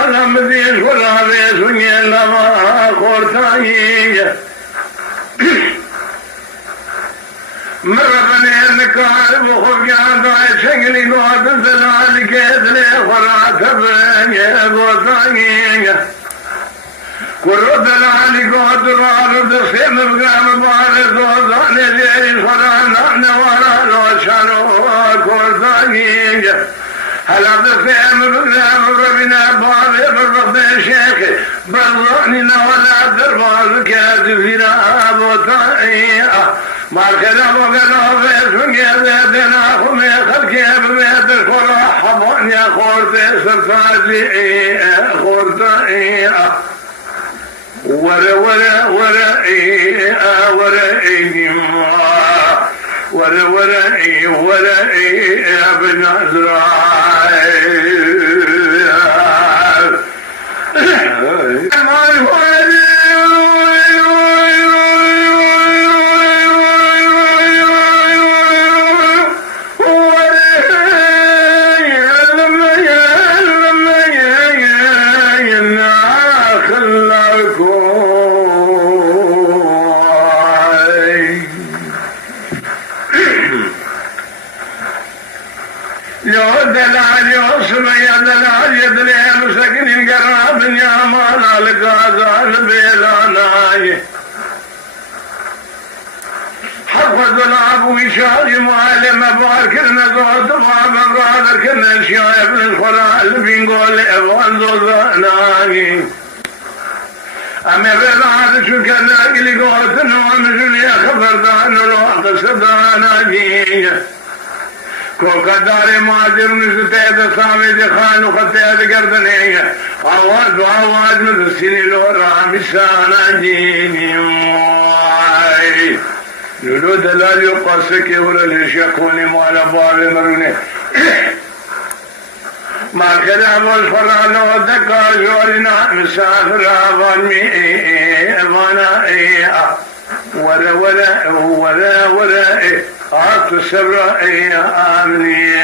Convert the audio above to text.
وانا مدين ولا بيسوني لما خورتاني مربني النكار بخوكان داي شنگلي نوات زلال كيدلي خرات بني غوطاني كرو دلالي قدرار دسيم بقام بارز وزاني ديري خرانا نوارا روشانو كورتاني هلا دسيم بقام ربنا باري بربطي شيخي برضاني نوالا دربار كذفيرا بوطاني مالكنا وقنا فيسون كذبنا خمي خلقي ببيت الخلا حباني خورتي سرطاجي خورتي ورا ورا ورا ورا ورا ورا ورا ابن حفظ العبو يشاري معلم بارك النقود ما بقادر كنا الشايف للخلال بنقول افغان ذوذاناي أما بلاد شو كنا اللي قلت نوم جليا خبر دان الوقت صداناجي كوكا داري ماجر نستيد سامي خان وخطيد قردنية آواز مدرسيني لو رامي ساناجي نلو دلال يقصك ولا ليشكوني مالا بابي مروني ما كده والفران ودكا جورنا مسافر أغني وانا ولا ولا ولا ولا عطت السبرة آمني